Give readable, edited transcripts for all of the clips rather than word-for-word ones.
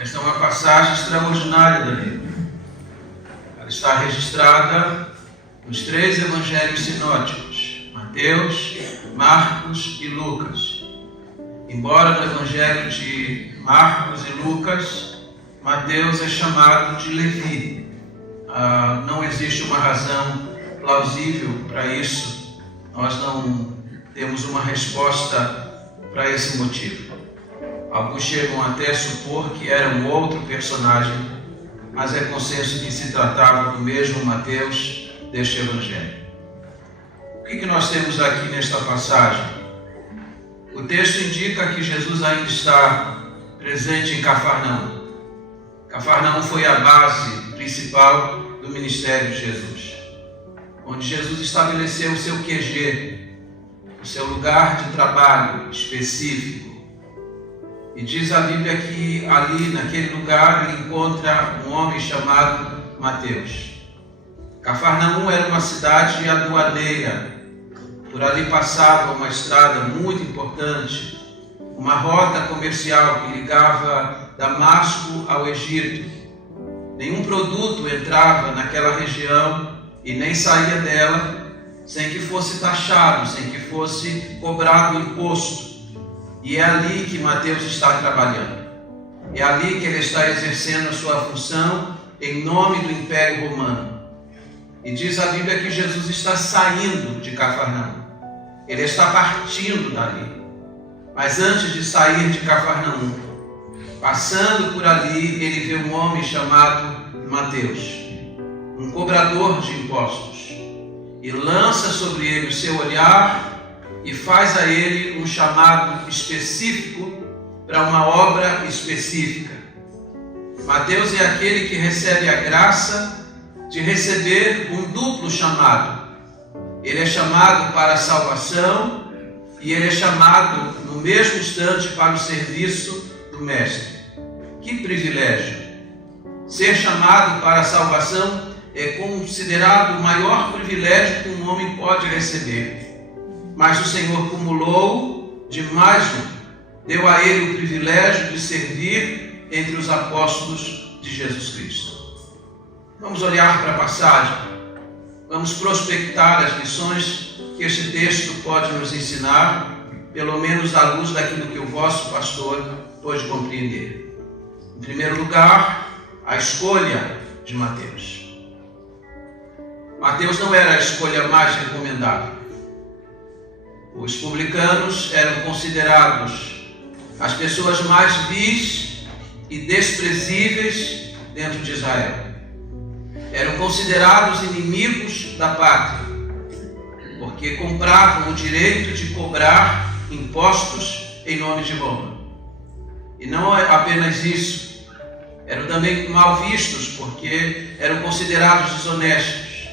Esta é uma passagem extraordinária da Bíblia. Ela está registrada nos 3 evangelhos sinóticos, Mateus, Marcos e Lucas. Embora no evangelho de Marcos e Lucas, Mateus é chamado de Levi. Não existe uma razão plausível para isso. Nós não temos uma resposta para esse motivo. Alguns chegam até a supor que era um outro personagem, mas é consenso que se tratava do mesmo Mateus deste evangelho. O que nós temos aqui nesta passagem? O texto indica que Jesus ainda está presente em Cafarnaum. Cafarnaum foi a base principal do ministério de Jesus, onde Jesus estabeleceu o seu QG, o seu lugar de trabalho específico. E diz a Bíblia que ali, naquele lugar, ele encontra um homem chamado Mateus. Cafarnaum era uma cidade aduaneira. Por ali passava uma estrada muito importante, uma rota comercial que ligava Damasco ao Egito. Nenhum produto entrava naquela região e nem saía dela sem que fosse taxado, sem que fosse cobrado imposto. E é ali que Mateus está trabalhando. É ali que ele está exercendo a sua função em nome do Império Romano. E diz a Bíblia que Jesus está saindo de Cafarnaum. Ele está partindo dali. Mas antes de sair de Cafarnaum, passando por ali, ele vê um homem chamado Mateus, um cobrador de impostos, e lança sobre ele o seu olhar e faz a ele um chamado específico para uma obra específica. Mateus é aquele que recebe a graça de receber um duplo chamado. Ele é chamado para a salvação e ele é chamado no mesmo instante para o serviço do Mestre. Que privilégio! Ser chamado para a salvação é considerado o maior privilégio que um homem pode receber. Mas o Senhor cumulou de mais um, deu a ele o privilégio de servir entre os apóstolos de Jesus Cristo. Vamos olhar para a passagem, vamos prospectar as lições que este texto pode nos ensinar, pelo menos à luz daquilo que o vosso pastor pôde compreender. Em primeiro lugar, a escolha de Mateus. Mateus não era a escolha mais recomendada. Os publicanos eram considerados as pessoas mais vis e desprezíveis dentro de Israel. Eram considerados inimigos da pátria, porque compravam o direito de cobrar impostos em nome de Roma. E não apenas isso, eram também mal vistos, porque eram considerados desonestos,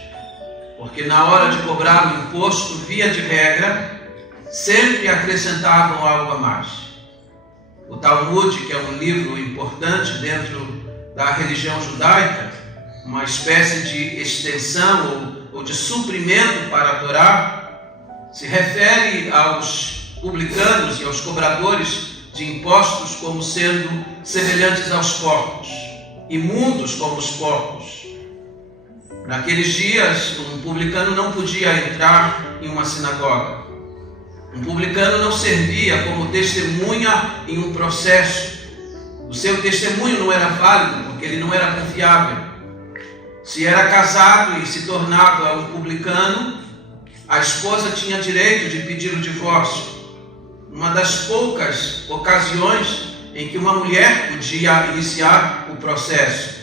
porque na hora de cobrar o imposto, via de regra, sempre acrescentavam algo a mais. O Talmud, que é um livro importante dentro da religião judaica, uma espécie de extensão ou de suprimento para a Torá, se refere aos publicanos e aos cobradores de impostos como sendo semelhantes aos porcos, imundos como os porcos. Naqueles dias, um publicano não podia entrar em uma sinagoga. Um publicano não servia como testemunha em um processo. O seu testemunho não era válido, porque ele não era confiável. Se era casado e se tornava um publicano, a esposa tinha direito de pedir o divórcio. Uma das poucas ocasiões em que uma mulher podia iniciar o processo.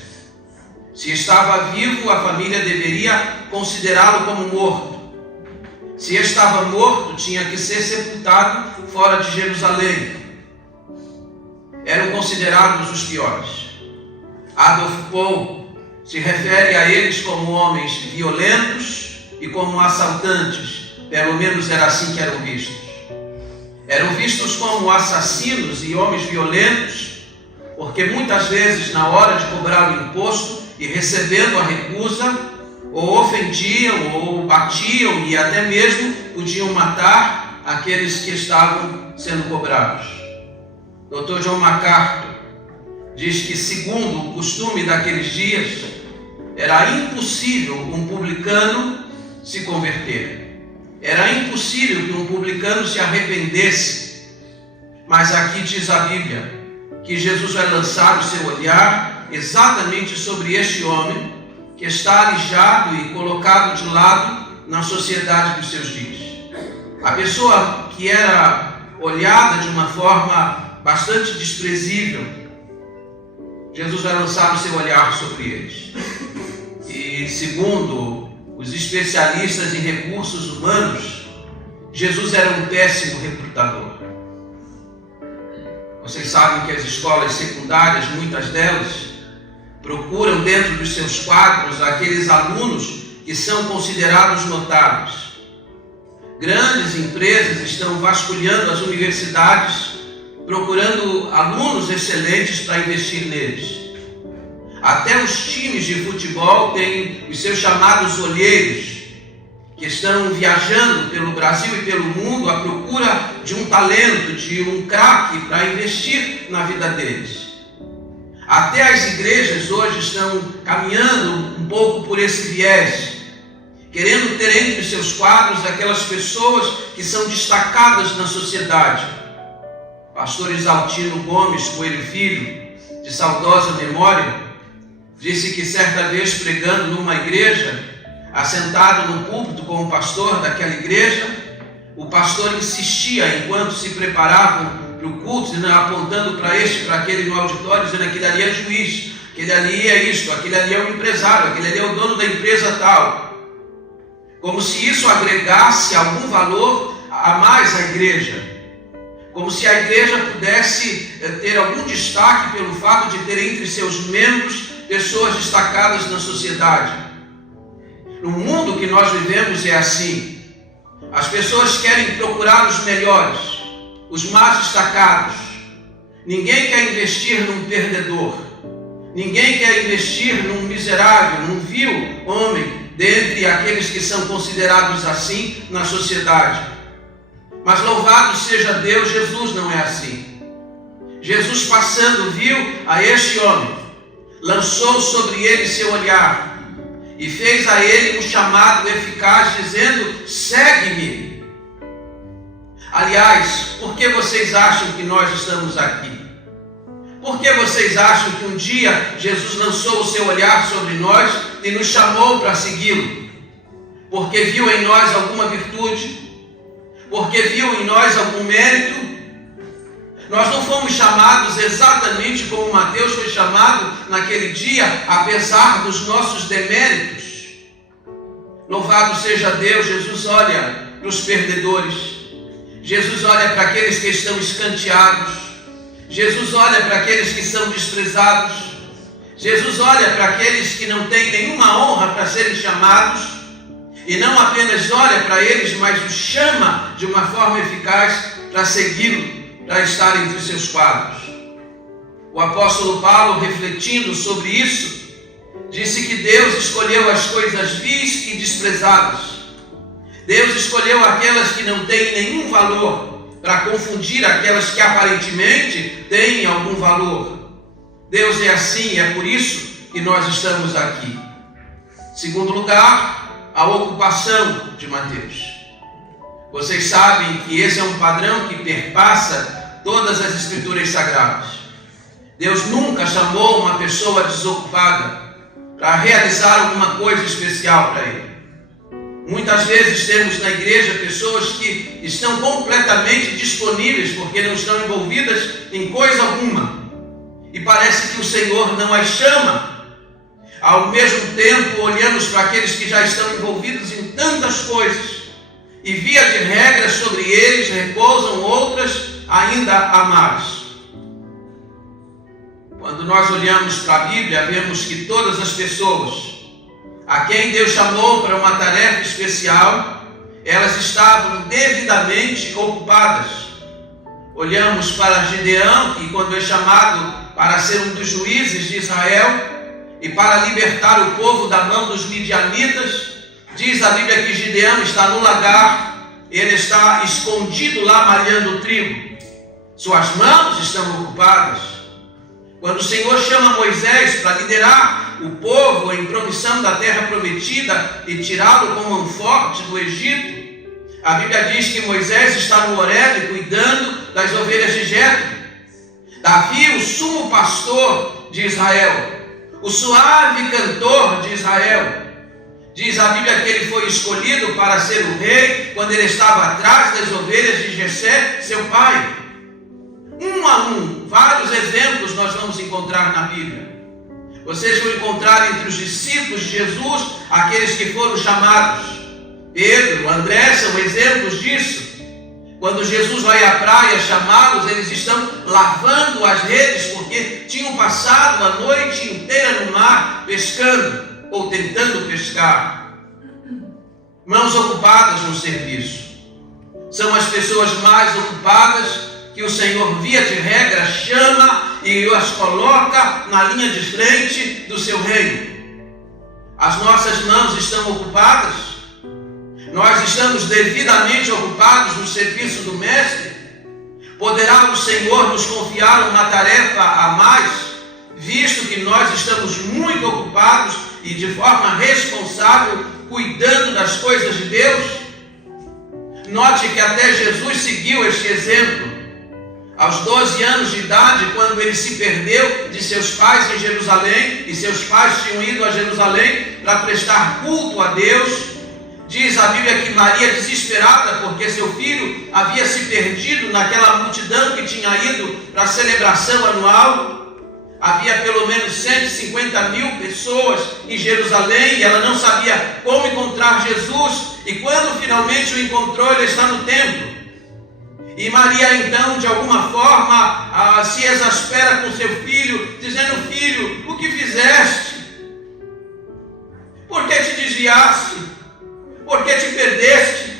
Se estava vivo, a família deveria considerá-lo como morto. Se estava morto, tinha que ser sepultado fora de Jerusalém. Eram considerados os piores. Adolf Paul se refere a eles como homens violentos e como assaltantes. Pelo menos era assim que eram vistos. Eram vistos como assassinos e homens violentos, porque muitas vezes, na hora de cobrar o imposto e recebendo a recusa, ou ofendiam, ou batiam e até mesmo podiam matar aqueles que estavam sendo cobrados. Dr. John MacArthur diz que, segundo o costume daqueles dias, era impossível um publicano se converter. Era impossível que um publicano se arrependesse. Mas aqui diz a Bíblia que Jesus vai lançar o seu olhar exatamente sobre este homem que está alijado e colocado de lado na sociedade dos seus dias. A pessoa que era olhada de uma forma bastante desprezível, Jesus vai lançar o seu olhar sobre eles. E segundo os especialistas em recursos humanos, Jesus era um péssimo recrutador. Vocês sabem que as escolas secundárias, muitas delas, procuram dentro dos seus quadros aqueles alunos que são considerados notáveis. Grandes empresas estão vasculhando as universidades, procurando alunos excelentes para investir neles. Até os times de futebol têm os seus chamados olheiros, que estão viajando pelo Brasil e pelo mundo à procura de um talento, de um craque para investir na vida deles. Até as igrejas hoje estão caminhando um pouco por esse viés, querendo ter entre os seus quadros aquelas pessoas que são destacadas na sociedade. Pastor Exaltino Gomes Coelho Filho, de saudosa memória, disse que certa vez pregando numa igreja, assentado no púlpito com o pastor daquela igreja, o pastor insistia, enquanto se preparavam para o culto, apontando para este, para aquele no auditório, dizendo: aquele ali é juiz, aquele ali é isto, aquele ali é um empresário, aquele ali é o dono da empresa tal. Como se isso agregasse algum valor a mais à igreja. Como se a igreja pudesse ter algum destaque pelo fato de ter entre seus membros pessoas destacadas na sociedade. No mundo que nós vivemos é assim. As pessoas querem procurar os melhores, os mais destacados. Ninguém quer investir num perdedor. Ninguém quer investir num miserável, num vil homem, dentre aqueles que são considerados assim na sociedade. Mas louvado seja Deus, Jesus não é assim. Jesus, passando, viu a este homem, lançou sobre ele seu olhar e fez a ele um chamado eficaz, dizendo: segue-me. Aliás, por que vocês acham que nós estamos aqui? Por que vocês acham que um dia Jesus lançou o seu olhar sobre nós e nos chamou para segui-lo? Porque viu em nós alguma virtude? Porque viu em nós algum mérito? Nós não fomos chamados exatamente como Mateus foi chamado naquele dia, apesar dos nossos deméritos. Louvado seja Deus, Jesus olha para os perdedores. Jesus olha para aqueles que estão escanteados. Jesus olha para aqueles que são desprezados. Jesus olha para aqueles que não têm nenhuma honra para serem chamados. E não apenas olha para eles, mas os chama de uma forma eficaz para segui-lo, para estar entre os seus quadros. O apóstolo Paulo, refletindo sobre isso, disse que Deus escolheu as coisas vis e desprezadas. Deus escolheu aquelas que não têm nenhum valor, para confundir aquelas que aparentemente têm algum valor. Deus é assim, é por isso que nós estamos aqui. Segundo lugar, a ocupação de Mateus. Vocês sabem que esse é um padrão que perpassa todas as escrituras sagradas. Deus nunca chamou uma pessoa desocupada para realizar alguma coisa especial para Ele. Muitas vezes temos na igreja pessoas que estão completamente disponíveis porque não estão envolvidas em coisa alguma. E parece que o Senhor não as chama. Ao mesmo tempo, olhamos para aqueles que já estão envolvidos em tantas coisas. E via de regra sobre eles repousam outras ainda a mais. Quando nós olhamos para a Bíblia, vemos que todas as pessoas a quem Deus chamou para uma tarefa especial, elas estavam devidamente ocupadas. Olhamos para Gideão, que quando é chamado para ser um dos juízes de Israel e para libertar o povo da mão dos midianitas, diz a Bíblia que Gideão está no lagar, ele está escondido lá malhando o trigo. Suas mãos estão ocupadas. Quando o Senhor chama Moisés para liderar o povo em promissão da terra prometida e tirá-lo com mão forte do Egito, a Bíblia diz que Moisés está no Horebe cuidando das ovelhas de Jetro. Davi, o sumo pastor de Israel, o suave cantor de Israel, diz a Bíblia que ele foi escolhido para ser o rei quando ele estava atrás das ovelhas de Jessé, seu pai. Um a um, vários exemplos nós vamos encontrar na Bíblia. Vocês vão encontrar entre os discípulos de Jesus aqueles que foram chamados. Pedro, André são exemplos disso. Quando Jesus vai à praia chamá-los, eles estão lavando as redes porque tinham passado a noite inteira no mar pescando ou tentando pescar. Mãos ocupadas no serviço. São as pessoas mais ocupadas que o Senhor, via de regra, chama e as coloca na linha de frente do seu reino. As nossas mãos estão ocupadas? Nós estamos devidamente ocupados no serviço do Mestre? Poderá o Senhor nos confiar uma tarefa a mais, visto que nós estamos muito ocupados e de forma responsável cuidando das coisas de Deus? Note que até Jesus seguiu este exemplo. Aos 12 anos de idade, quando ele se perdeu de seus pais em Jerusalém, e seus pais tinham ido a Jerusalém para prestar culto a Deus, diz a Bíblia que Maria, desesperada porque seu filho havia se perdido naquela multidão que tinha ido para a celebração anual, havia pelo menos 150 mil pessoas em Jerusalém, e ela não sabia como encontrar Jesus, e quando finalmente o encontrou, ele está no templo. E Maria então, de alguma forma, se exaspera com seu filho, dizendo: filho, o que fizeste? Por que te desviaste? Por que te perdeste?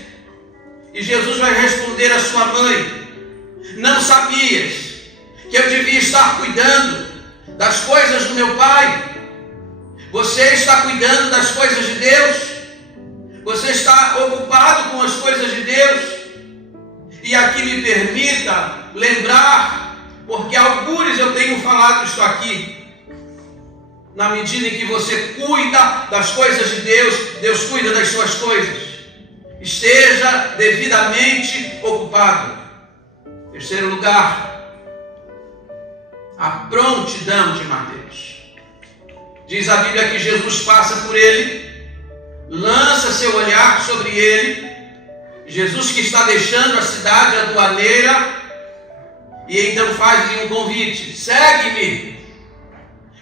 E Jesus vai responder à sua mãe: não sabias que eu devia estar cuidando das coisas do meu pai? Você está cuidando das coisas de Deus? Você está ocupado com as coisas de Deus? E aqui me permita lembrar, porque algures eu tenho falado isso aqui, na medida em que você cuida das coisas de Deus, Deus cuida das suas coisas. Esteja devidamente ocupado. Terceiro lugar, a prontidão de Mateus. Diz a Bíblia que Jesus passa por ele, lança seu olhar sobre ele, Jesus que está deixando a cidade aduaneira, e então faz-lhe um convite: segue-me,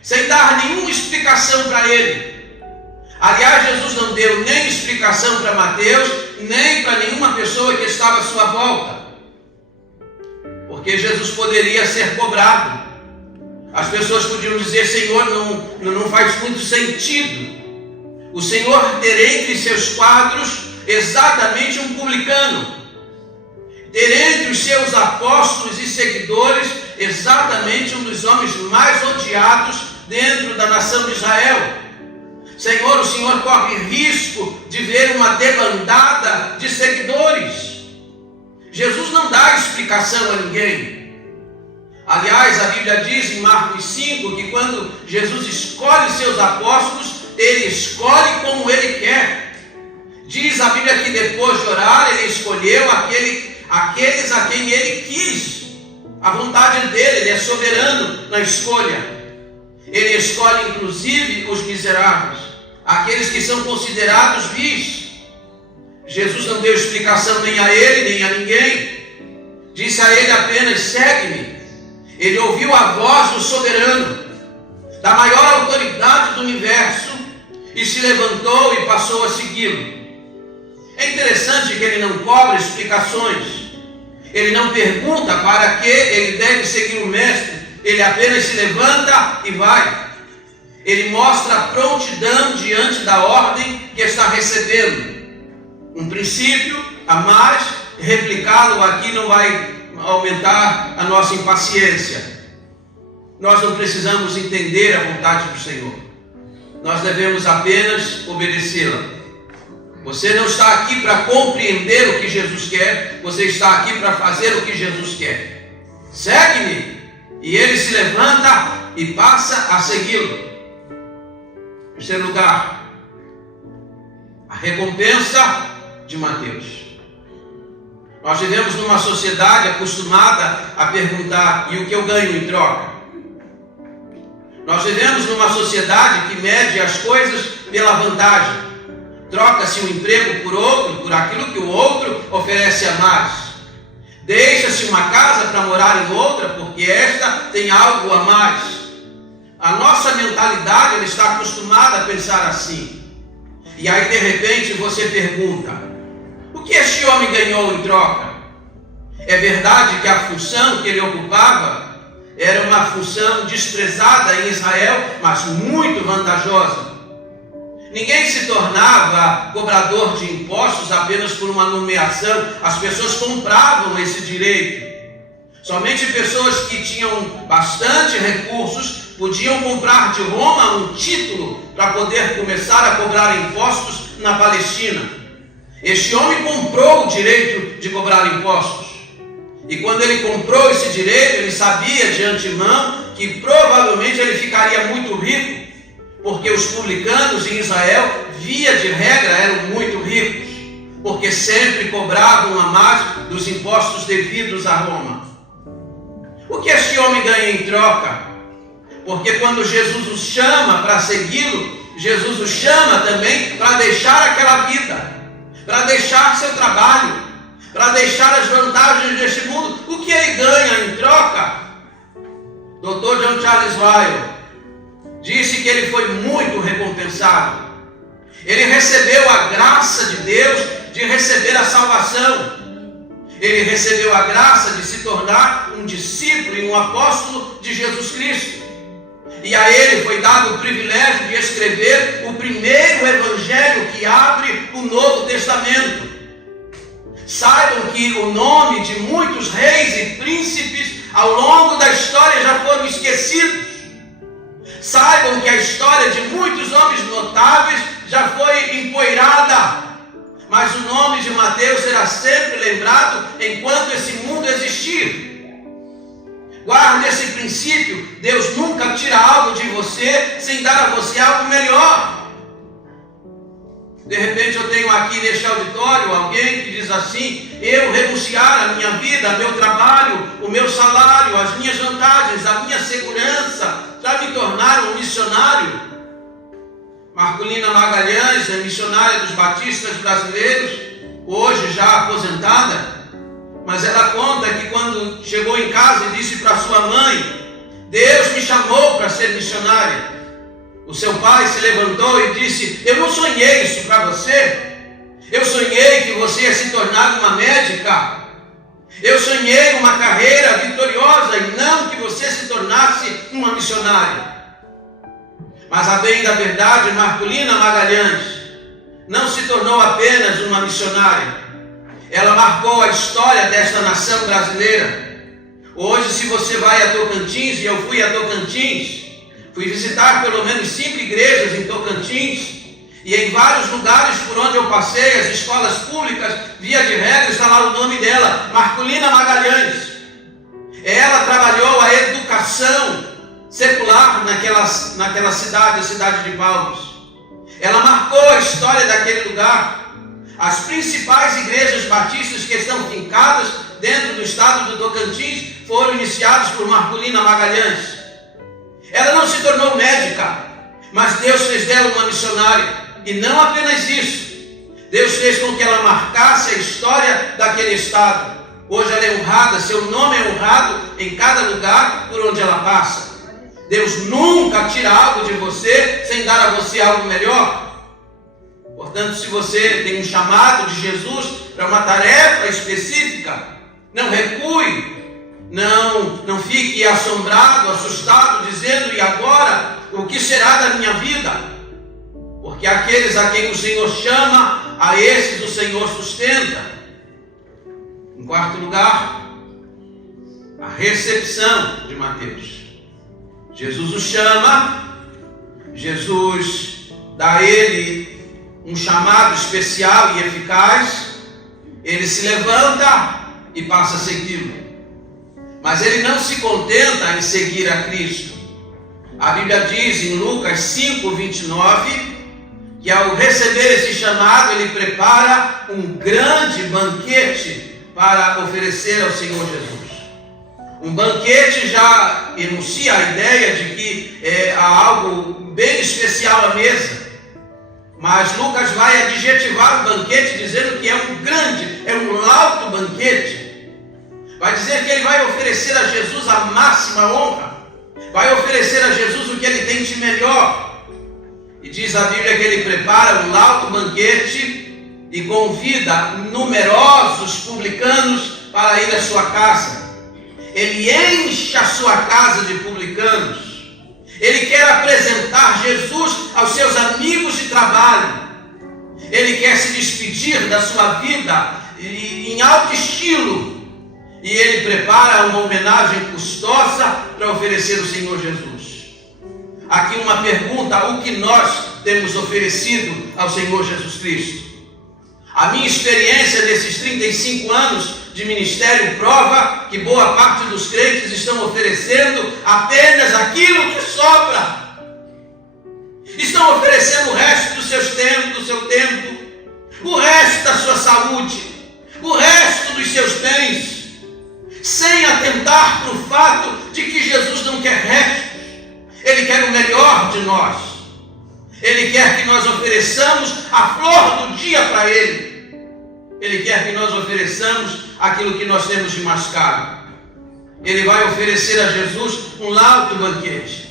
sem dar nenhuma explicação para ele. Aliás, Jesus não deu nem explicação para Mateus, nem para nenhuma pessoa que estava à sua volta, porque Jesus poderia ser cobrado. As pessoas podiam dizer: Senhor, não faz muito sentido o Senhor ter entre seus quadros exatamente um publicano, ter entre os seus apóstolos e seguidores exatamente um dos homens mais odiados dentro da nação de Israel. Senhor, o Senhor corre risco de ver uma debandada de seguidores. Jesus não dá explicação a ninguém. Aliás, a Bíblia diz em Marcos 5 que quando Jesus escolhe seus apóstolos, ele escolhe como ele quer. Diz a Bíblia que depois de orar, ele escolheu aqueles a quem ele quis. A vontade dele, ele é soberano na escolha. Ele escolhe inclusive os miseráveis, aqueles que são considerados vis. Jesus não deu explicação nem a ele, nem a ninguém. Disse a ele apenas: segue-me. Ele ouviu a voz do soberano, da maior autoridade do universo, e se levantou e passou a segui-lo. É interessante que ele não cobra explicações, ele não pergunta para que ele deve seguir o Mestre, ele apenas se levanta e vai. Ele mostra a prontidão diante da ordem que está recebendo. Um princípio a mais, replicá-lo aqui não vai aumentar a nossa impaciência. Nós não precisamos entender a vontade do Senhor, nós devemos apenas obedecê-la. Você não está aqui para compreender o que Jesus quer, você está aqui para fazer o que Jesus quer. Segue-me. E ele se levanta e passa a segui-lo. Em terceiro lugar, a recompensa de Mateus. Nós vivemos numa sociedade acostumada a perguntar: e o que eu ganho em troca? Nós vivemos numa sociedade que mede as coisas pela vantagem. Troca-se um emprego por outro, por aquilo que o outro oferece a mais. Deixa-se uma casa para morar em outra, porque esta tem algo a mais. A nossa mentalidade, ela está acostumada a pensar assim. E aí, de repente, você pergunta: o que este homem ganhou em troca? É verdade que a função que ele ocupava era uma função desprezada em Israel, mas muito vantajosa. Ninguém se tornava cobrador de impostos apenas por uma nomeação. As pessoas compravam esse direito. Somente pessoas que tinham bastante recursos podiam comprar de Roma um título para poder começar a cobrar impostos na Palestina. Este homem comprou o direito de cobrar impostos. E quando ele comprou esse direito, ele sabia de antemão que provavelmente ele ficaria muito rico, porque os publicanos em Israel, via de regra, eram muito ricos, porque sempre cobravam a mais dos impostos devidos a Roma. O que este homem ganha em troca? Porque quando Jesus o chama para segui-lo, Jesus o chama também para deixar aquela vida, para deixar seu trabalho, para deixar as vantagens deste mundo. O que ele ganha em troca? Dr. John Charles Weil disse que ele foi muito recompensado. Ele recebeu a graça de Deus de receber a salvação. Ele recebeu a graça de se tornar um discípulo e um apóstolo de Jesus Cristo. E a ele foi dado o privilégio de escrever o primeiro evangelho que abre o Novo Testamento. Saibam que o nome de muitos reis e príncipes ao longo da história já foram esquecidos. Saibam que a história de muitos homens notáveis já foi empoeirada. Mas o nome de Mateus será sempre lembrado enquanto esse mundo existir. Guarde esse princípio: Deus nunca tira algo de você sem dar a você algo melhor. De repente eu tenho aqui neste auditório alguém que diz assim: eu renunciar a minha vida, meu trabalho, o meu salário, as minhas vantagens, a minha segurança, para me tornar um missionário. Marcolina Magalhães é missionária dos batistas brasileiros, hoje já aposentada, mas ela conta que quando chegou em casa e disse para sua mãe: Deus me chamou para ser missionária. O seu pai se levantou e disse: eu não sonhei isso para você. Eu sonhei que você ia se tornar uma médica. Eu sonhei uma carreira vitoriosa e não que você se tornasse uma missionária. Mas a bem da verdade, Marcolina Magalhães não se tornou apenas uma missionária. Ela marcou a história desta nação brasileira. Hoje, se você vai a Tocantins, e eu fui a Tocantins, fui visitar pelo menos 5 igrejas em Tocantins, e em vários lugares por onde eu passei, as escolas públicas, via de regra, está lá o nome dela, Marcolina Magalhães. Ela trabalhou a educação secular naquela cidade, a cidade de Palmas. Ela marcou a história daquele lugar. As principais igrejas batistas que estão fincadas dentro do estado do Tocantins foram iniciadas por Marcolina Magalhães. Ela não se tornou médica, mas Deus fez dela uma missionária. E não apenas isso, Deus fez com que ela marcasse a história daquele estado. Hoje ela é honrada, seu nome é honrado em cada lugar por onde ela passa. Deus nunca tira algo de você sem dar a você algo melhor. Portanto, se você tem um chamado de Jesus para uma tarefa específica, não recue. Não fique assombrado, assustado, dizendo: e agora? O que será da minha vida? Porque aqueles a quem o Senhor chama, a esses o Senhor sustenta. Em quarto lugar, a recepção de Mateus. Jesus o chama, Jesus dá a ele um chamado especial e eficaz, ele se levanta e passa a segui-lo. Mas ele não se contenta em seguir a Cristo. A Bíblia diz em Lucas 5:29, que ao receber esse chamado, ele prepara um grande banquete para oferecer ao Senhor Jesus. Um banquete já enuncia a ideia de que há algo bem especial à mesa. Mas Lucas vai adjetivar o banquete dizendo que é um grande, é um alto banquete. Vai dizer que ele vai oferecer a Jesus a máxima honra. Vai oferecer a Jesus o que ele tem de melhor. E diz a Bíblia que ele prepara um alto banquete e convida numerosos publicanos para ir à sua casa. Ele enche a sua casa de publicanos. Ele quer apresentar Jesus aos seus amigos de trabalho. Ele quer se despedir da sua vida em alto estilo. E ele prepara uma homenagem custosa para oferecer ao Senhor Jesus. Aqui uma pergunta: o que nós temos oferecido ao Senhor Jesus Cristo? A minha experiência desses 35 anos de ministério prova que boa parte dos crentes estão oferecendo apenas aquilo que sobra. Estão oferecendo o resto do seu tempo, o resto da sua saúde, o resto dos seus bens, sem atentar para o fato de que Jesus não quer restos. Ele quer o melhor de nós. Ele quer que nós ofereçamos a flor do dia para Ele. Ele quer que nós ofereçamos aquilo que nós temos de mais caro. Ele vai oferecer a Jesus um alto banquete.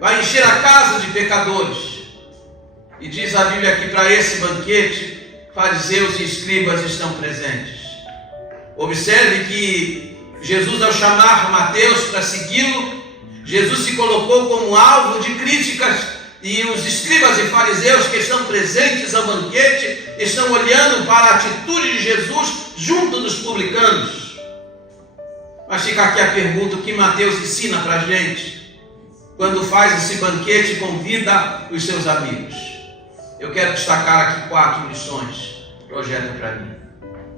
Vai encher a casa de pecadores. E diz a Bíblia que para esse banquete, fariseus e escribas estão presentes. Observe que Jesus, ao chamar Mateus para segui-lo, Jesus se colocou como alvo de críticas. E os escribas e fariseus que estão presentes ao banquete estão olhando para a atitude de Jesus junto dos publicanos. Mas fica aqui a pergunta: o que Mateus ensina para a gente quando faz esse banquete e convida os seus amigos? Eu quero destacar aqui 4 lições. Projeta para mim.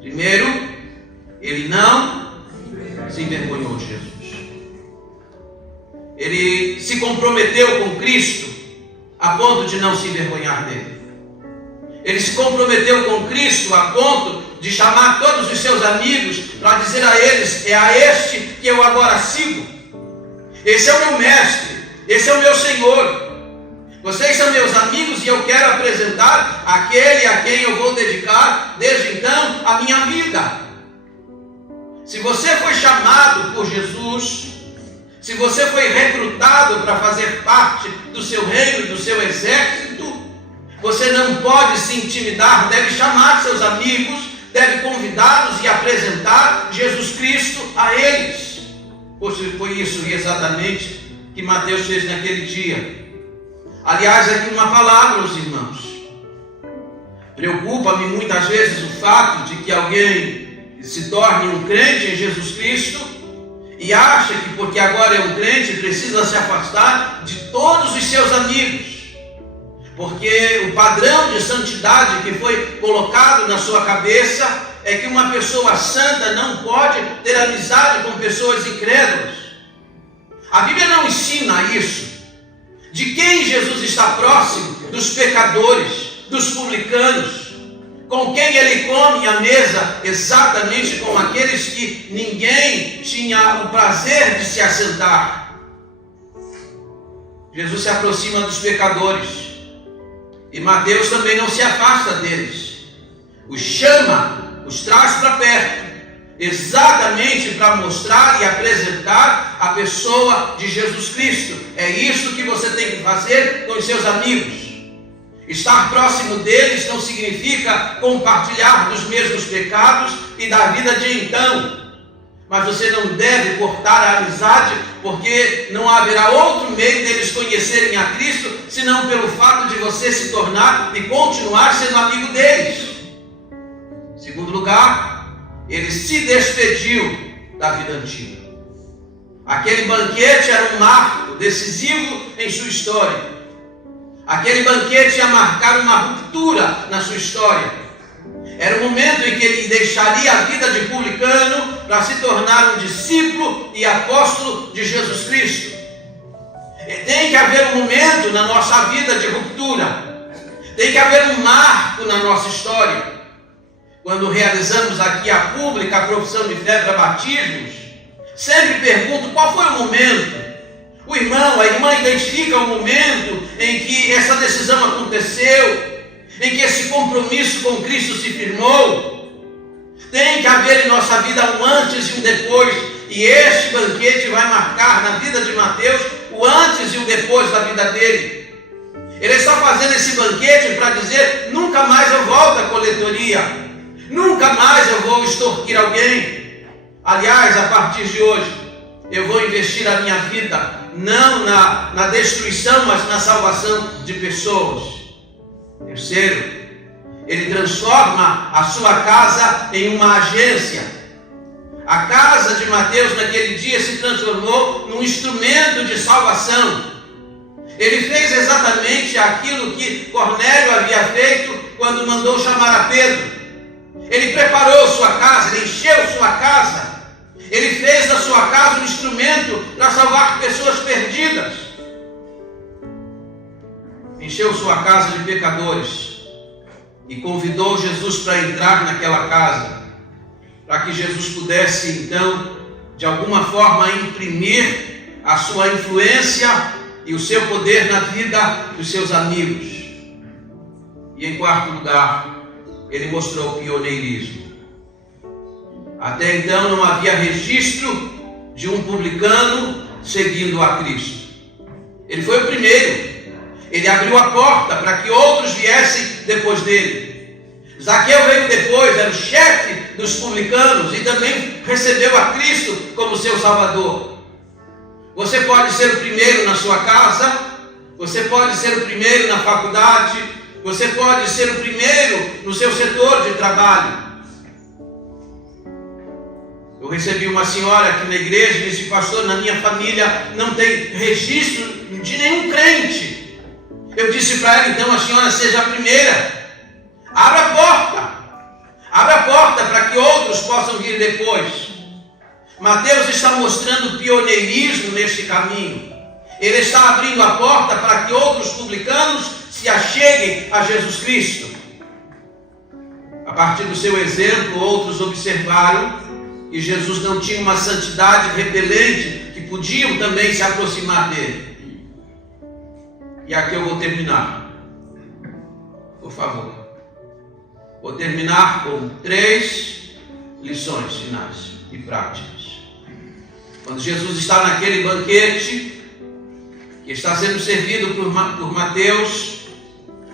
Primeiro, ele não se envergonhou de Jesus. Ele se comprometeu com Cristo a ponto de não se envergonhar dele. Ele se comprometeu com Cristo a ponto de chamar todos os seus amigos para dizer a eles: é a este que eu agora sigo. Esse é o meu mestre, esse é o meu Senhor. Vocês são meus amigos e eu quero apresentar aquele a quem eu vou dedicar desde então a minha vida. Se você foi chamado por Jesus, se você foi recrutado para fazer parte do seu reino e do seu exército, você não pode se intimidar, deve chamar seus amigos, deve convidá-los e apresentar Jesus Cristo a eles. Pois foi isso exatamente que Mateus fez naquele dia. Aliás, aqui uma palavra, os irmãos. Preocupa-me muitas vezes o fato de que alguém se torne um crente em Jesus Cristo e acha que porque agora é um crente precisa se afastar de todos os seus amigos, porque o padrão de santidade que foi colocado na sua cabeça é que uma pessoa santa não pode ter amizade com pessoas incrédulas. A Bíblia não ensina isso. De quem Jesus está próximo? Dos pecadores, dos publicanos, com quem ele come à mesa, exatamente com aqueles que ninguém tinha o prazer de se assentar. Jesus se aproxima dos pecadores, e Mateus também não se afasta deles. Os chama, os traz para perto, exatamente para mostrar e apresentar a pessoa de Jesus Cristo. É isso que você tem que fazer com os seus amigos. Estar próximo deles não significa compartilhar dos mesmos pecados e da vida de então. Mas você não deve cortar a amizade, porque não haverá outro meio deles conhecerem a Cristo, senão pelo fato de você se tornar e continuar sendo amigo deles. Segundo lugar, ele se despediu da vida antiga. Aquele banquete era um marco decisivo em sua história. Aquele banquete ia marcar uma ruptura na sua história. Era o momento em que ele deixaria a vida de publicano para se tornar um discípulo e apóstolo de Jesus Cristo. Tem que haver um momento na nossa vida de ruptura. Tem que haver um marco na nossa história. Quando realizamos aqui a pública a profissão de fé para batismos, sempre pergunto qual foi o momento. O irmão, a irmã identifica o momento em que essa decisão aconteceu, em que esse compromisso com Cristo se firmou. Tem que haver em nossa vida um antes e um depois, e este banquete vai marcar na vida de Mateus o antes e o depois da vida dele. Ele está fazendo esse banquete para dizer: nunca mais eu volto à coletoria, nunca mais eu vou extorquir alguém. Aliás, a partir de hoje, eu vou investir a minha vida não na destruição, mas na salvação de pessoas. Terceiro, ele transforma a sua casa em uma agência. A casa de Mateus naquele dia se transformou num instrumento de salvação. Ele fez exatamente aquilo que Cornélio havia feito quando mandou chamar a Pedro. Ele preparou sua casa, ele encheu sua casa. Ele fez da sua casa um instrumento para salvar pessoas perdidas. Encheu sua casa de pecadores e convidou Jesus para entrar naquela casa, para que Jesus pudesse então, de alguma forma, imprimir a sua influência e o seu poder na vida dos seus amigos. E em quarto lugar, ele mostrou o pioneirismo. Até então não havia registro de um publicano seguindo a Cristo. Ele foi o primeiro. Ele abriu a porta para que outros viessem depois dele. Zaqueu veio depois, era o chefe dos publicanos e também recebeu a Cristo como seu Salvador. Você pode ser o primeiro na sua casa, você pode ser o primeiro na faculdade, você pode ser o primeiro no seu setor de trabalho. Eu recebi uma senhora aqui na igreja e disse: pastor, na minha família não tem registro de nenhum crente. Eu disse para ela: então a senhora seja a primeira. Abra a porta para que outros possam vir depois. Mateus está mostrando pioneirismo neste caminho. Ele está abrindo a porta para que outros publicanos se acheguem a Jesus Cristo. A partir do seu exemplo, outros observaram que Jesus não tinha uma santidade repelente, que podiam também se aproximar dele. E aqui eu vou terminar. Por favor. Vou terminar com 3 lições finais e práticas. Quando Jesus está naquele banquete, que está sendo servido por Mateus,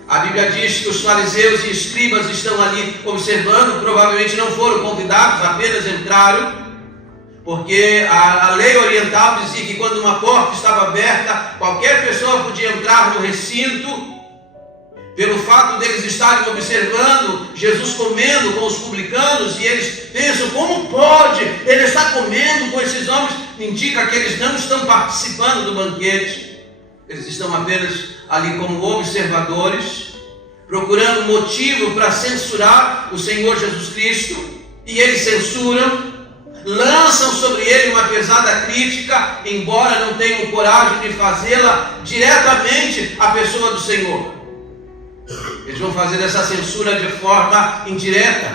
a Bíblia diz que os fariseus e escribas estão ali observando, provavelmente não foram convidados, apenas entraram, porque a lei oriental dizia que quando uma porta estava aberta, qualquer pessoa podia entrar no recinto. Pelo fato deles estarem observando Jesus comendo com os publicanos, e eles pensam: como pode? Ele está comendo com esses homens. Indica que eles não estão participando do banquete. Eles estão apenas ali como observadores, procurando motivo para censurar o Senhor Jesus Cristo. E eles censuram, lançam sobre ele uma pesada crítica, embora não tenham coragem de fazê-la diretamente à pessoa do Senhor. Eles vão fazer essa censura de forma indireta.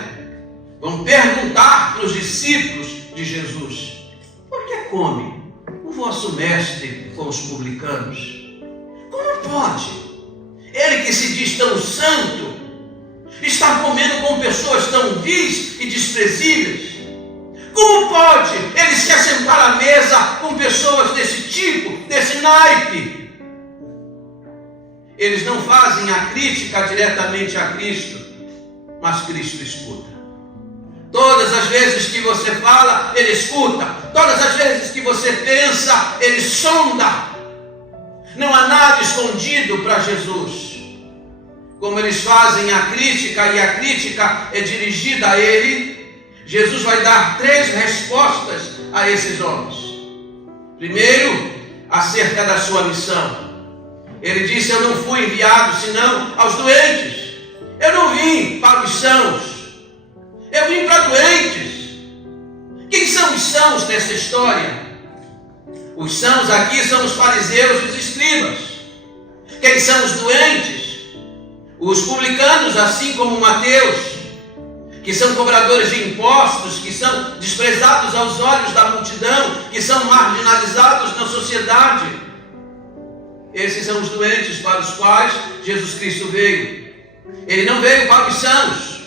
Vão perguntar para os discípulos de Jesus: por que come o vosso mestre com os publicanos? Como pode? Ele que se diz tão santo, está comendo com pessoas tão vis e desprezíveis? Como pode ele se assentar à mesa com pessoas desse tipo, desse naipe? Eles não fazem a crítica diretamente a Cristo, mas Cristo escuta. Todas as vezes que você fala, Ele escuta. Todas as vezes que você pensa, Ele sonda. Não há nada escondido para Jesus. Como eles fazem a crítica, e a crítica é dirigida a Ele, Jesus vai dar 3 respostas a esses homens. Primeiro, acerca da sua missão. Ele disse: eu não fui enviado senão aos doentes. Eu não vim para os sãos, eu vim para doentes. Quem são os sãos nessa história? Os sãos aqui são os fariseus e os escribas. Quem são os doentes? Os publicanos, assim como Mateus, que são cobradores de impostos, que são desprezados aos olhos da multidão, que são marginalizados na sociedade. Esses são os doentes para os quais Jesus Cristo veio. Ele não veio para os sãos.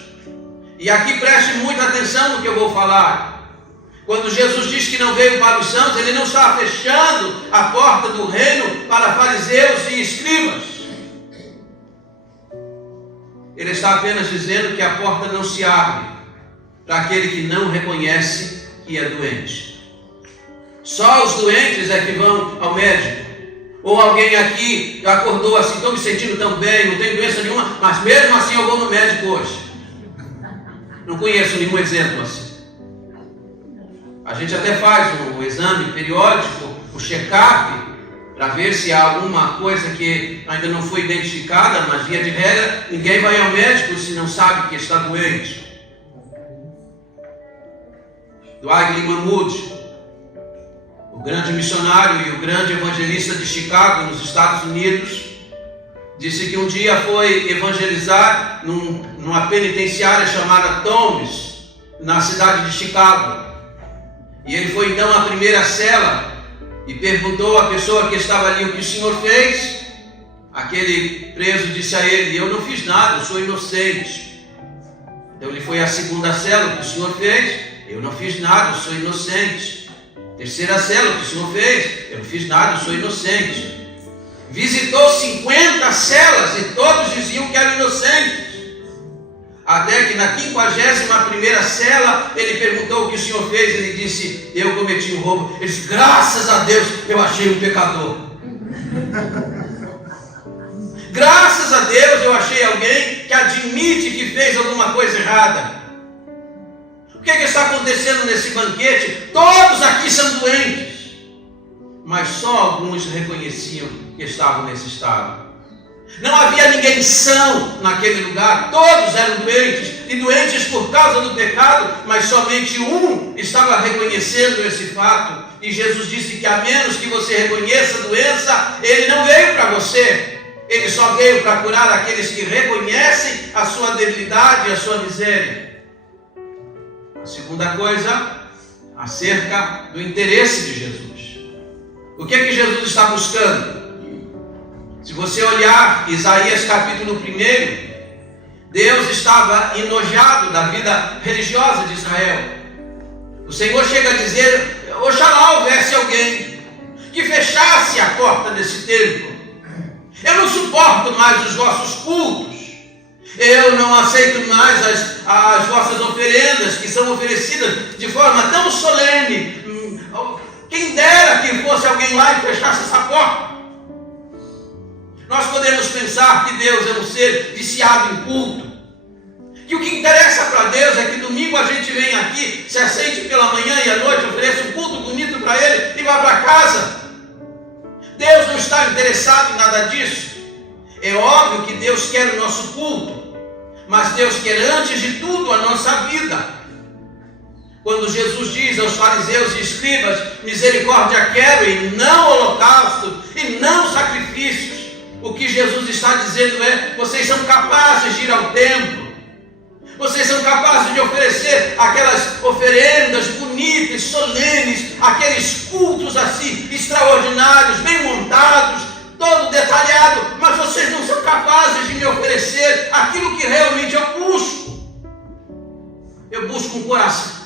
E aqui preste muita atenção no que eu vou falar. Quando Jesus diz que não veio para os sãos, ele não está fechando a porta do reino para fariseus e escribas. Ele está apenas dizendo que a porta não se abre para aquele que não reconhece que é doente. Só os doentes é que vão ao médico. Ou alguém aqui acordou assim, estou me sentindo tão bem, não tenho doença nenhuma, mas mesmo assim eu vou no médico hoje. Não conheço nenhum exemplo assim. A gente até faz um exame periódico, o check-up, para ver se há alguma coisa que ainda não foi identificada, mas via de regra, ninguém vai ao médico se não sabe que está doente. Dwight Moody, o grande missionário e o grande evangelista de Chicago, nos Estados Unidos, disse que um dia foi evangelizar numa penitenciária chamada Tombs, na cidade de Chicago. E ele foi então à primeira cela e perguntou à pessoa que estava ali o que o senhor fez. Aquele preso disse a ele: eu não fiz nada, eu sou inocente. Então ele foi à segunda cela: o que o senhor fez? Eu não fiz nada, eu sou inocente. Terceira cela: o que o senhor fez? Eu não fiz nada, eu sou inocente. Visitou 50 celas e todos diziam que eram inocentes. Até que na 51ª cela, ele perguntou o que o senhor fez. Ele disse: eu cometi um roubo. Ele disse: graças a Deus eu achei um pecador. Graças a Deus eu achei alguém que admite que fez alguma coisa errada. O que está acontecendo nesse banquete? Todos aqui são doentes, mas só alguns reconheciam que estavam nesse estado. Não havia ninguém são naquele lugar, todos eram doentes, e doentes por causa do pecado, mas somente um estava reconhecendo esse fato. E Jesus disse que a menos que você reconheça a doença, ele não veio para você, ele só veio para curar aqueles que reconhecem a sua debilidade e a sua miséria. A segunda coisa, acerca do interesse de Jesus. O que é que Jesus está buscando? Se você olhar Isaías capítulo 1, Deus estava enojado da vida religiosa de Israel. O Senhor chega a dizer: oxalá houvesse alguém que fechasse a porta desse templo. Eu não suporto mais os vossos cultos. Eu não aceito mais as vossas oferendas que são oferecidas de forma tão solene. Quem dera que fosse alguém lá e fechasse essa porta. Nós podemos pensar que Deus é um ser viciado em culto, que o que interessa para Deus é que domingo a gente vem aqui, se aceite pela manhã e à noite, ofereça um culto bonito para Ele e vá para casa. Deus não está interessado em nada disso. É óbvio que Deus quer o nosso culto, mas Deus quer antes de tudo a nossa vida. Quando Jesus diz aos fariseus e escribas: misericórdia quero e não holocausto e não sacrifícios, o que Jesus está dizendo é: vocês são capazes de ir ao templo, vocês são capazes de oferecer aquelas oferendas bonitas, solenes, aqueles cultos assim, extraordinários, bem montados, todo detalhado, mas vocês não são capazes de me oferecer aquilo que realmente eu busco. Eu busco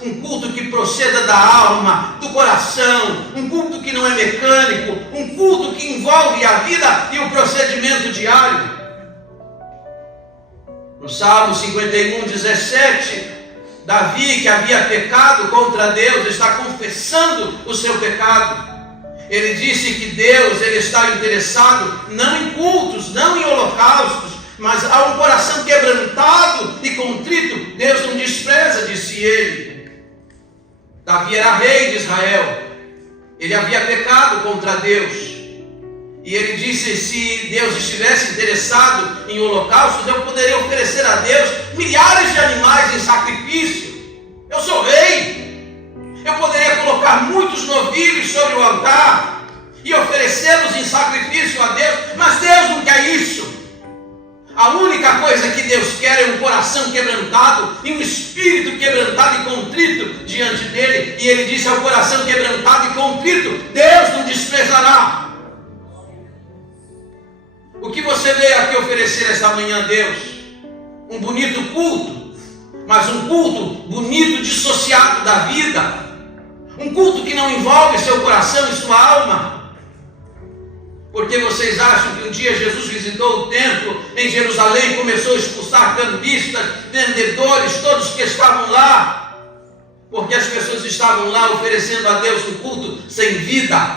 um culto que proceda da alma, do coração, um culto que não é mecânico, um culto que envolve a vida e o procedimento diário. No Salmo 51, 17, Davi, que havia pecado contra Deus, está confessando o seu pecado. Ele disse que Deus ele está interessado não em cultos, não em holocaustos, mas há um coração quebrantado e contrito, Deus não despreza, disse ele. Davi era rei de Israel, ele havia pecado contra Deus, e ele disse: se Deus estivesse interessado em holocaustos, eu poderia oferecer a Deus milhares de animais em sacrifício. Eu sou rei, eu poderia colocar muitos novilhos sobre o altar, e oferecê-los em sacrifício a Deus, mas Deus não quer isso. A única coisa que Deus quer é um coração quebrantado e um espírito quebrantado e contrito diante dele. E ele disse: ao coração quebrantado e contrito, Deus não desprezará. O que você veio aqui oferecer esta manhã a Deus? Um bonito culto, mas um culto bonito dissociado da vida. Um culto que não envolve seu coração e sua alma. Porque vocês acham que um dia Jesus visitou o templo em Jerusalém, começou a expulsar cambistas, vendedores, todos que estavam lá, porque as pessoas estavam lá oferecendo a Deus um culto sem vida,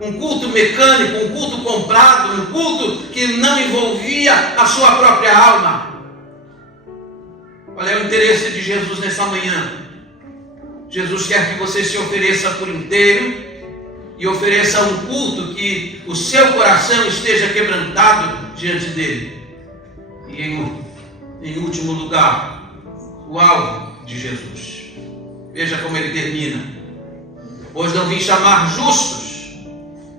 um culto mecânico, um culto comprado, um culto que não envolvia a sua própria alma. Qual é o interesse de Jesus nessa manhã? Jesus quer que você se ofereça por inteiro e ofereça um culto que o seu coração esteja quebrantado diante dele. E em último lugar, o alvo de Jesus. Veja como ele termina: pois não vim chamar justos,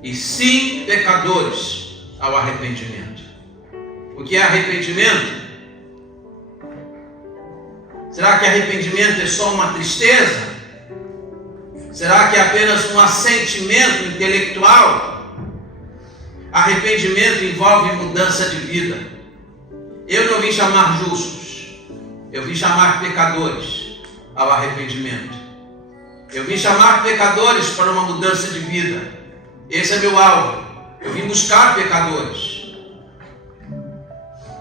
e sim pecadores ao arrependimento. O que é arrependimento? Será que arrependimento é só uma tristeza? Será que é apenas um assentimento intelectual? Arrependimento envolve mudança de vida. Eu não vim chamar justos, eu vim chamar pecadores ao arrependimento. Eu vim chamar pecadores para uma mudança de vida. Esse é meu alvo. Eu vim buscar pecadores.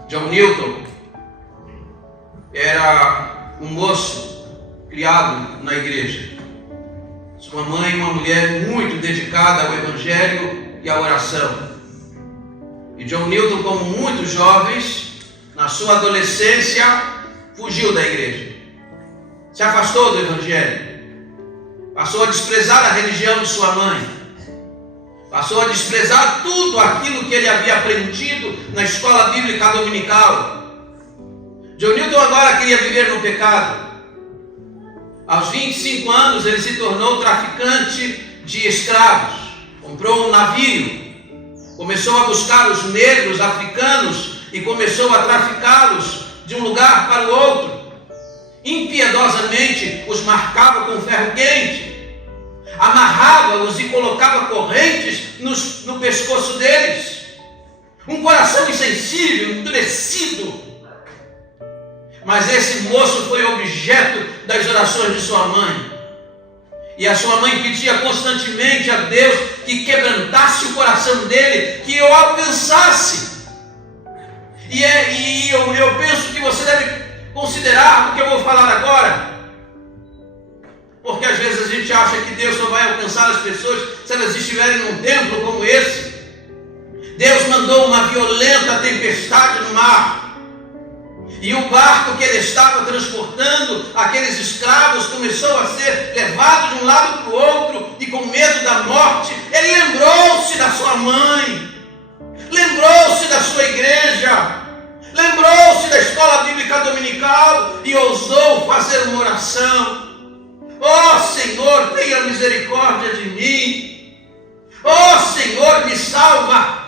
John Newton era um moço criado na igreja. Sua mãe, uma mulher muito dedicada ao Evangelho e à oração. E John Newton, como muitos jovens, na sua adolescência, fugiu da igreja. Se afastou do Evangelho. Passou a desprezar a religião de sua mãe. Passou a desprezar tudo aquilo que ele havia aprendido na escola bíblica dominical. John Newton agora queria viver no pecado. Aos 25 anos ele se tornou traficante de escravos. Comprou um navio. Começou a buscar os negros africanos e começou a traficá-los de um lugar para o outro. Impiedosamente os marcava com ferro quente. Amarrava-os e colocava correntes no pescoço deles. Um coração insensível, endurecido. Mas esse moço foi objeto das orações de sua mãe. E a sua mãe pedia constantemente a Deus que quebrantasse o coração dele, que eu alcançasse. E eu penso que você deve considerar o que eu vou falar agora. Porque às vezes a gente acha que Deus só vai alcançar as pessoas se elas estiverem num templo como esse. Deus mandou uma violenta tempestade no mar. E o barco que ele estava transportando aqueles escravos começou a ser levado de um lado para o outro, e com medo da morte, ele lembrou-se da sua mãe, lembrou-se da sua igreja, lembrou-se da escola bíblica dominical e ousou fazer uma oração. Ó Senhor, tenha misericórdia de mim. Ó Senhor, me salva.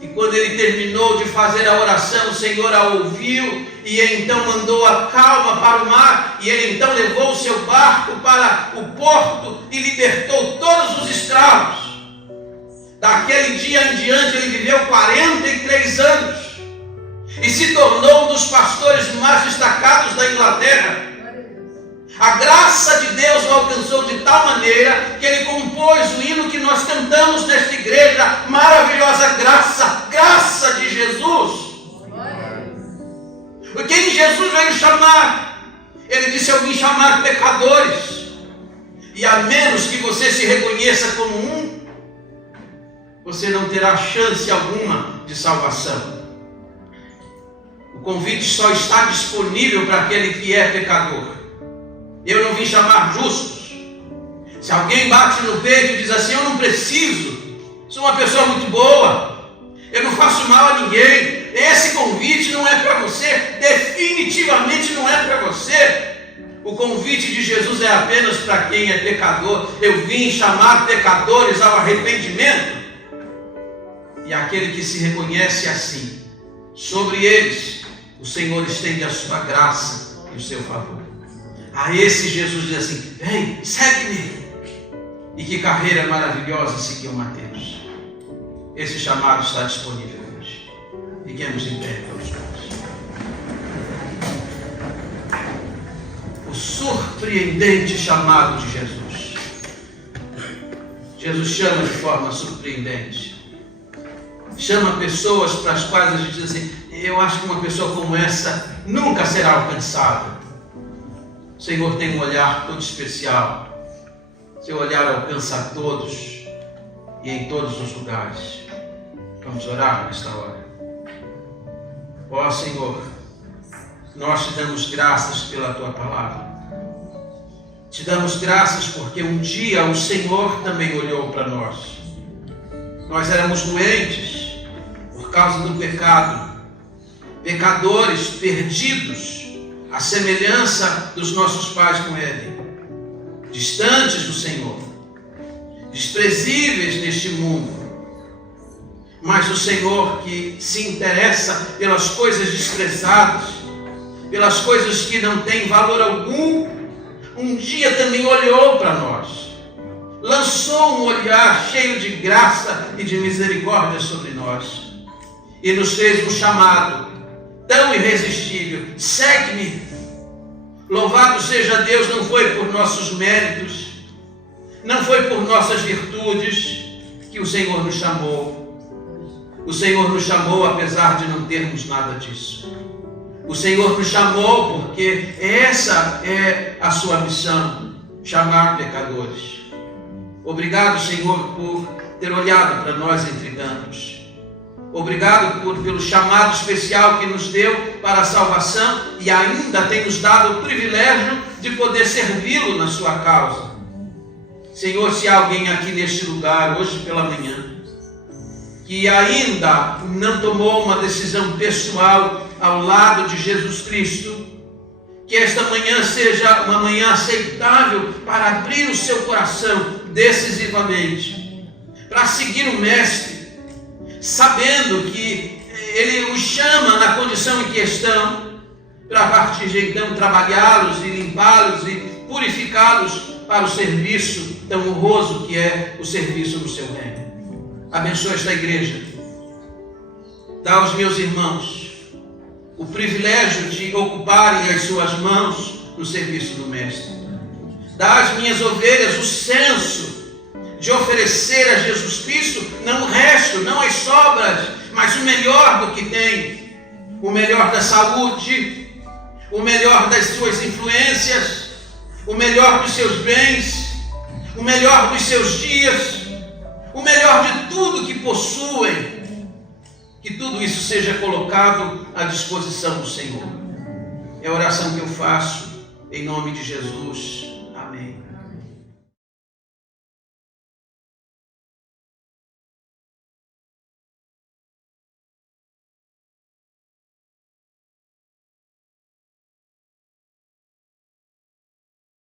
E quando ele terminou de fazer a oração, o Senhor a ouviu e então mandou a calma para o mar. E ele então levou o seu barco para o porto e libertou todos os escravos. Daquele dia em diante ele viveu 43 anos e se tornou um dos pastores mais destacados da Inglaterra. A graça de Deus o alcançou de tal maneira que ele compôs o hino que nós cantamos nesta igreja: maravilhosa graça, graça de Jesus. O que Jesus veio chamar? Ele disse: eu vim chamar pecadores. E a menos que você se reconheça como um, você não terá chance alguma de salvação. O convite só está disponível para aquele que é pecador. Eu não vim chamar justos. Se alguém bate no peito e diz assim: eu não preciso, sou uma pessoa muito boa, eu não faço mal a ninguém, esse convite não é para você, definitivamente não é para você. O convite de Jesus é apenas para quem é pecador. Eu vim chamar pecadores ao arrependimento. E aquele que se reconhece assim, sobre eles, o Senhor estende a sua graça e o seu favor. A esse Jesus diz assim: vem, segue-me. E que carreira maravilhosa seguiu Mateus. Esse chamado está disponível hoje. Fiquemos em pé pelos dois. O surpreendente chamado de Jesus. Jesus chama de forma surpreendente. Chama pessoas para as quais a gente diz assim: eu acho que uma pessoa como essa nunca será alcançada. O Senhor tem um olhar todo especial. Seu olhar alcança a todos e em todos os lugares. Vamos orar nesta hora. Ó Senhor, nós te damos graças pela Tua palavra. Te damos graças porque um dia o Senhor também olhou para nós. Nós éramos doentes por causa do pecado, pecadores perdidos, à semelhança dos nossos pais com Ele, distantes do Senhor, desprezíveis neste mundo. Mas o Senhor, que se interessa pelas coisas desprezadas, pelas coisas que não têm valor algum, um dia também olhou para nós, lançou um olhar cheio de graça e de misericórdia sobre nós, e nos fez um chamado tão irresistível: segue-me. Louvado seja Deus, não foi por nossos méritos, não foi por nossas virtudes que o Senhor nos chamou. O Senhor nos chamou apesar de não termos nada disso. O Senhor nos chamou porque essa é a sua missão, chamar pecadores. Obrigado, Senhor, por ter olhado para nós intrigantes. Obrigado pelo chamado especial que nos deu para a salvação e ainda tem nos dado o privilégio de poder servi-lo na sua causa. Senhor, se há alguém aqui neste lugar, hoje pela manhã, que ainda não tomou uma decisão pessoal ao lado de Jesus Cristo, que esta manhã seja uma manhã aceitável para abrir o seu coração decisivamente, para seguir o Mestre, sabendo que Ele os chama na condição em que estão, para a partir de então trabalhá-los e limpá-los e purificá-los para o serviço tão honroso que é o serviço no seu reino. Abençoa esta igreja. Dá aos meus irmãos o privilégio de ocuparem as suas mãos no serviço do Mestre. Dá às minhas ovelhas o senso de oferecer a Jesus Cristo não o resto, não as sobras, mas o melhor do que tem, o melhor da saúde, o melhor das suas influências, o melhor dos seus bens, o melhor dos seus dias, o melhor de tudo que possuem. Que tudo isso seja colocado à disposição do Senhor. É a oração que eu faço em nome de Jesus.